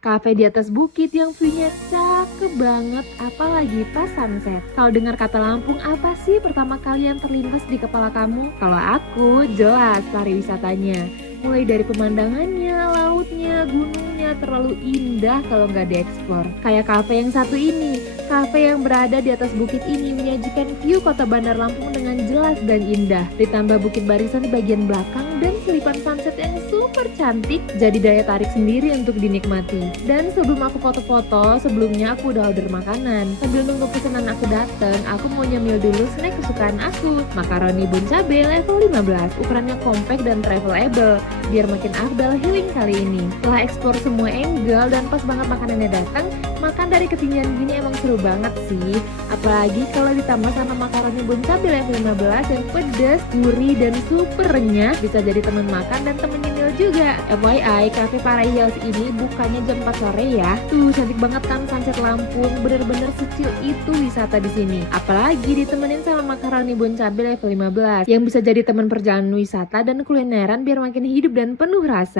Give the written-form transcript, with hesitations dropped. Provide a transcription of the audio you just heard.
Kafe di atas bukit yang view-nya cakep banget, apalagi pas sunset. Kalau dengar kata Lampung, apa sih pertama kali yang terlintas di kepala kamu? Kalau aku, jelas pariwisatanya. Mulai dari pemandangannya, lautnya, gunungnya, terlalu indah kalau nggak dieksplor. Kayak kafe yang satu ini. Kafe yang berada di atas bukit ini menyajikan view kota Bandar Lampung dengan jelas dan indah. Ditambah bukit barisan di bagian belakang dan selipan sunset yang super cantik, jadi daya tarik sendiri untuk dinikmati. Dan sebelum aku foto-foto, sebelumnya aku udah order makanan. Sambil nunggu pesanan aku dateng, aku mau nyemil dulu snack kesukaan aku. Makaroni bun cabe level 15, ukurannya compact dan travelable, biar makin afdal healing kali ini. Setelah explore semua angle dan pas banget makanannya datang, makan dari ketinggian gini emang seru banget sih. Apalagi kalau ditambah sama makaroni bun cabe level 15 yang pedas, gurih, dan super renyah, bisa jadi teman makan dan temen nyemil juga. FYI, Cafe Parai Hills ini bukanya jam 4 sore ya. Tuh, cantik banget kan sunset Lampung, bener-bener secil itu wisata di sini. Apalagi ditemenin sama makaroni bun cabe level 15 yang bisa jadi teman perjalanan wisata dan kulineran biar makin hidup dan penuh rasa.